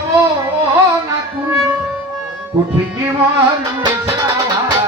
ভব না কুঠি মর সাহা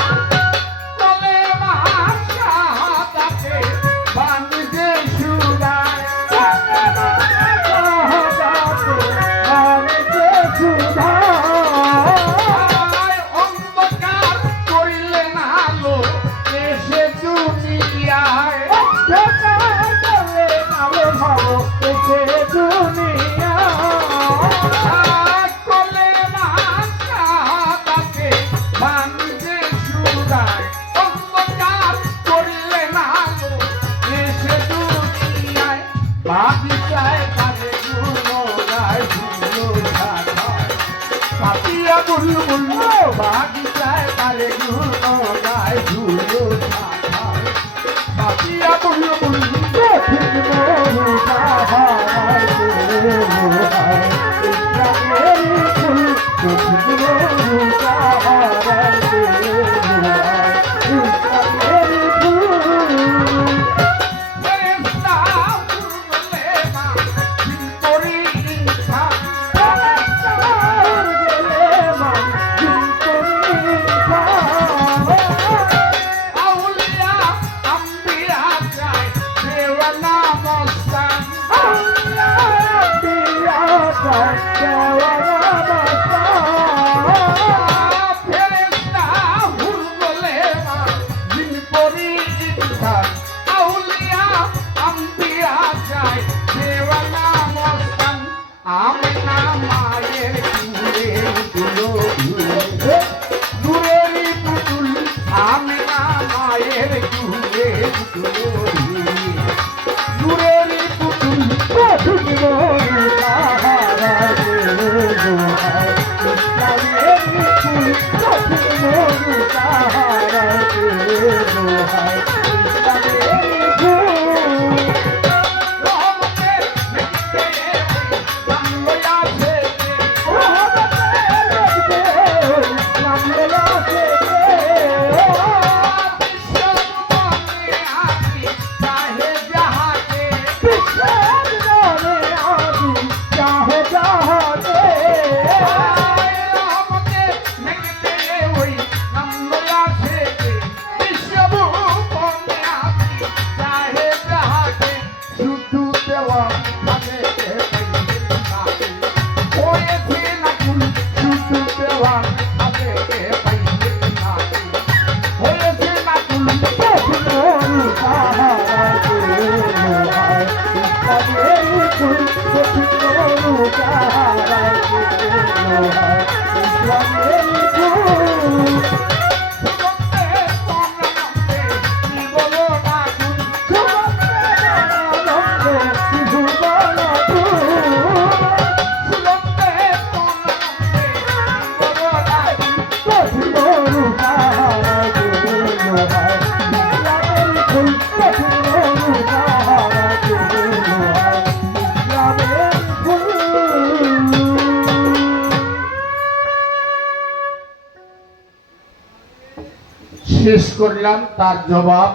you. বাগিচায় কালে গুণ மாயே 와. শেষ করলাম তার জবাব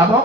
এবং